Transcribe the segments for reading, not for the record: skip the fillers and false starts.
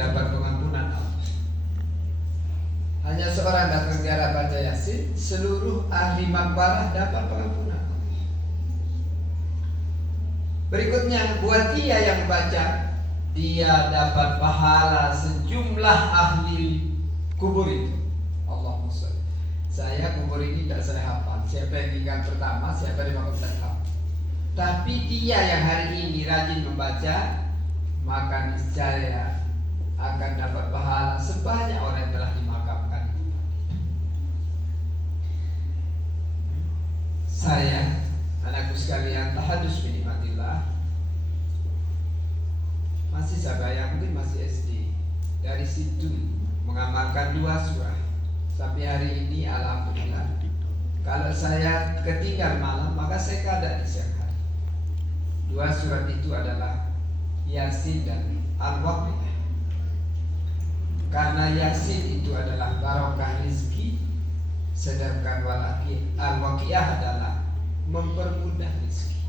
dapat pengampunan Allah. Hanya seorang datang ziarah baca Yasin, seluruh ahli makbarah dapat pengampunan. Berikutnya, buat dia yang baca, dia dapat pahala sejumlah ahli kubur itu. Allahumma sholli. Saya kubur ini tidak saya hafal. Siapa yang tinggal pertama, siapa yang makam saya hafal. Tapi dia yang hari ini rajin membaca, maka niscaya akan dapat pahala sebanyak orang yang telah dimakamkan. Saya, anakku sekalian, tahadus binikmatillah. Masih saya bayang, mungkin masih SD. Dari situ mengamalkan 2 surah. Sampai hari ini alhamdulillah. Kalau saya ketinggal malam, maka saya kada di siang hari. 2 surat itu adalah Yasin dan Al-Waqiah. Karena Yasin itu adalah barokah rizki, sedangkan Al-Waqiah adalah mempermudah rizki.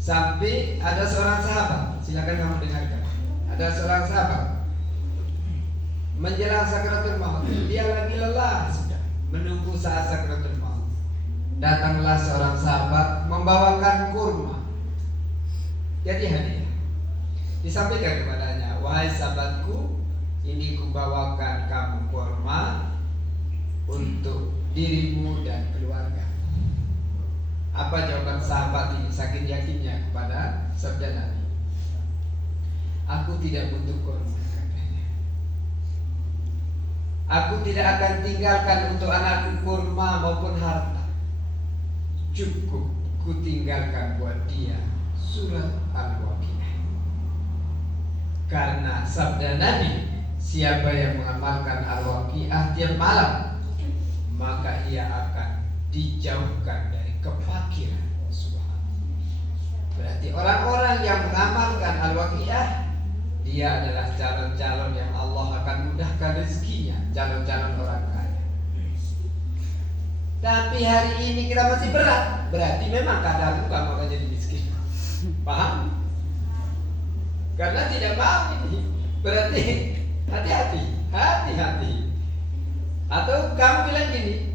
Sampai ada seorang sahabat, silakan kamu dengarkan. Ada seorang sahabat menjelang sakaratul maut, dia lagi lelah sudah menunggu saat sakaratul maut. Datanglah seorang sahabat membawakan kurma. Jadi hadiah. Disampaikan kepadanya, wahai sahabatku, ini kubawakan kamu kurma untuk dirimu dan keluarga. Apa jawaban sahabat ini saking yakinnya kepada sabda Nabi? Aku tidak butuh kurma. Aku tidak akan tinggalkan untuk anakku kurma maupun harta. Cukup ku tinggalkan buat dia surat Al-Waqiah. Karena sabda Nabi, siapa yang mengamalkan Al-Waqiah tiap malam, maka ia akan dijauhkan dari kefakiran. Berarti orang-orang yang mengamalkan Al-Waqiah, dia adalah calon-calon yang Allah akan mudahkan rezekinya, calon-calon orang kaya. Tapi hari ini kita masih berat, berarti memang kadar luka maka jadi miskin. Paham? Karena tidak mau ini, berarti hati-hati, hati-hati. Atau kamu bilang gini,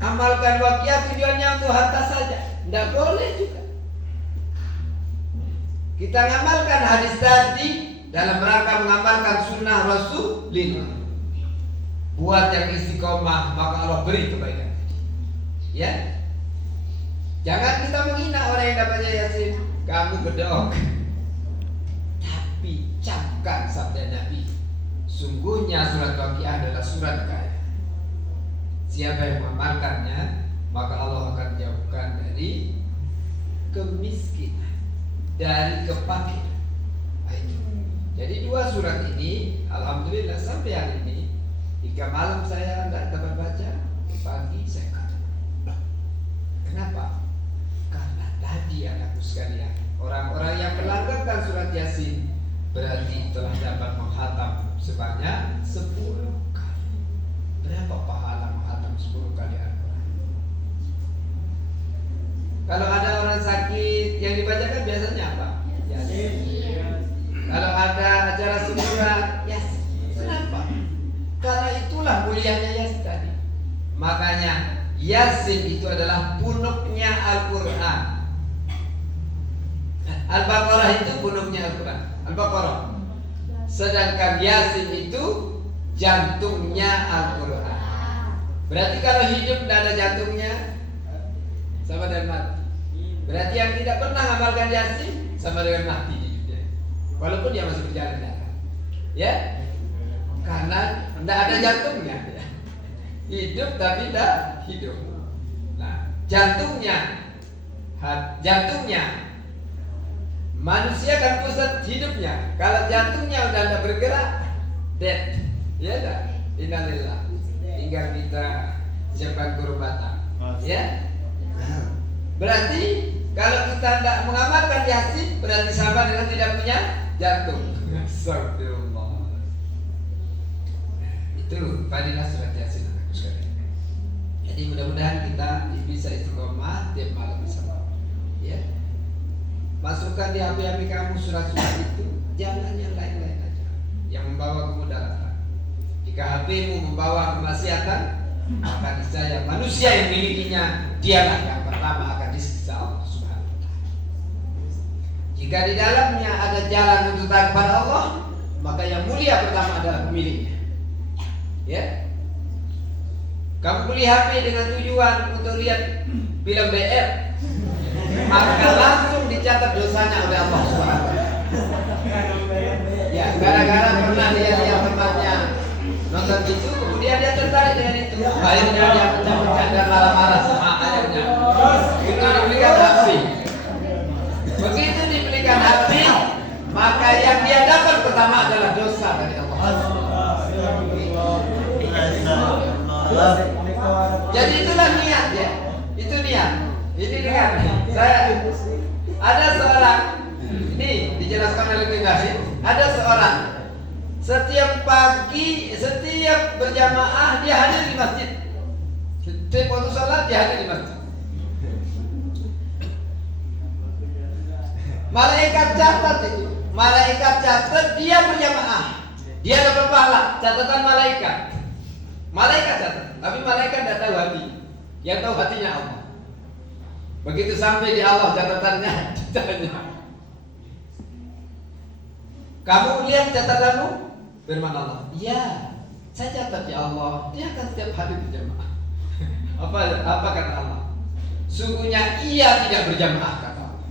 amalkan waqiah tujuannya untuk harta saja, tidak boleh juga. Kita ngamalkan hadis tadi dalam rangka mengamalkan sunnah Rasulullah. Buat yang istiqomah, maka Allah beri kebaikan. Ya, jangan kita menghina orang yang dapatnya Yasin. Kamu bedok. Tapi camkan sabda Nabi, sungguhnya surat Waqiah adalah surat kaya. Siapa yang mengamalkannya, maka Allah akan jauhkan dari kemiskinan, dari kefakiran. Jadi 2 surat ini, alhamdulillah sampai hari ini, jika malam saya tidak dapat baca, pagi saya kata. Kenapa? Karena tadi anakku sekalian, orang-orang yang melanggarkan surat Yasin berarti telah dapat menghatam sebanyak 10 kali. Berapa pahala menghatam 10 kali Al-Quran? Kalau ada orang sakit, yang dibacakan biasanya apa? Yasin. Kalau ada acara syukuran, Yasin. Kenapa? Karena itulah mulianya Yasin tadi. Makanya Yasin itu adalah punuknya Al-Quran. Al-Baqarah itu punuknya Al-Quran, Al-Baqarah. Sedangkan Yasin itu jantungnya Al-Quran. Berarti kalau hidup tidak ada jantungnya, sama dengan mati. Berarti yang tidak pernah mengamalkan Yasin sama dengan mati hidupnya, walaupun dia masih berjalan darah. Ya, karena tidak ada jantungnya. Hidup tapi tidak hidup. Nah, jantungnya manusia kan pusat hidupnya. Kalau jantungnya udah tidak bergerak, dead. Ya dah, innalillah. Tinggal kita siapkan kurbatan. Ya. Berarti kalau kita tidak mengamalkan Yasin, berarti sama dengan tidak punya jantung. Astagfirullah. Itu fadilah surat Yasin. Jadi mudah-mudahan kita bisa istiqomah tiap malam bersama. Ya. masukkan di HP kamu surat-surat itu, jangan yang lain-lain aja yang membawa kemudaratan. Jika HP-mu membawa kemaksiatan, maka niscaya manusia yang memilikinya dialah yang pertama akan disiksa Allah Subhanahu wa taala. Jika di dalamnya ada jalan untuk taat kepada Allah, maka yang mulia pertama adalah pemiliknya. Ya. Kamu beli HP dengan tujuan untuk lihat film BR, maka langsung dicatat dosanya oleh Allah Subhanahu wa taala. Ya, gara-gara pernah dia lihat temannya nonton itu, kemudian dia tertarik dengan itu. Akhirnya dia pecah-pecah dan marah-marah sama ayahnya. Itu dibelikan HP. Begitu dibelikan HP, maka yang dia dapat pertama adalah dosa dari Allah. Jadi itulah niat ya. Itu niat. Ini dengar. Saya ada seorang, ini dijelaskan oleh Tinggali, ada seorang setiap pagi, setiap berjamaah dia hadir di masjid. Setiap waktu sholat dia hadir di masjid. Malaikat catat itu. Malaikat catat dia berjamaah. Dia dapat pahala, catatan malaikat. Malaikat catat, tapi malaikat tidak tahu hati. Yang tahu hatinya Allah. Begitu sampai di Allah catatannya ditanya, kamu lihat catatanmu? Firman Allah, iya, saya catat ya Allah. Dia akan setiap hari berjamaah. Apa kata Allah? Sungguhnya ia tidak berjamaah, kata Allah.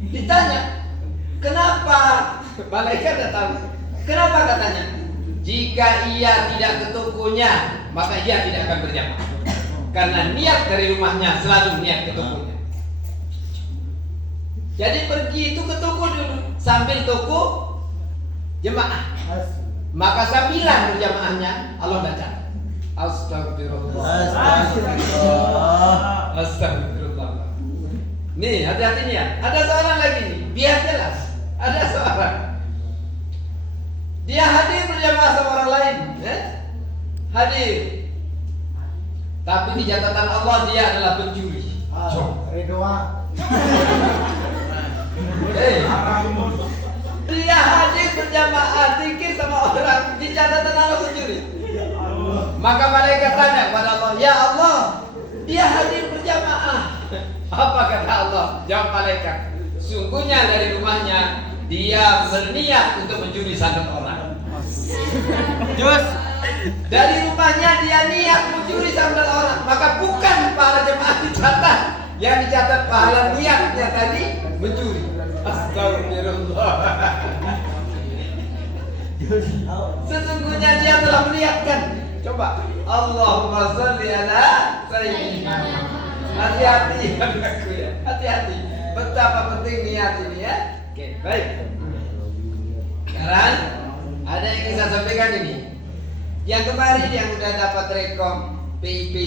Ditanya, kenapa? Malaikat tidak tahu. Kenapa katanya? Jika ia tidak ke tokonya, maka ia tidak akan berjamaah. Karena niat dari rumahnya selalu niat ke tokonya. Jadi pergi itu ke toko dulu, sambil toko jemaah. Maka sambilan berjamaahnya Allah baca. Astagfirullah. Astagfirullah. Nih, hati-hati nih ya. Ada seorang lagi nih, biar jelas. Ada seorang, dia hadir berjamaah sama orang lain, ya? Hadir. Tapi di catatan Allah dia adalah pencuri. Dia hadir berjamaah zikir sama orang, di catatan Allah pencuri. Maka malaikat tanya kepada Allah, ya Allah, dia hadir berjamaah. Apa kata Allah? Jawab malaikat, sungguhnya dari rumahnya dia berniat untuk mencuri sandal orang. Dari rumahnya dia niat mencuri sandal orang, maka bukan pahala jemaah dicatat, yang dicatat pahala niatnya tadi mencuri. Astagfirullah. Sesungguhnya dia telah meniatkan. Coba, Allahumma sholli ala sayyidina. Hati-hati anakku ya, hati-hati. Betapa penting niat ini ya. Oke, baik. Sekarang ada yang ingin saya sampaikan ini. Yang kemarin yang udah dapat rekom PIP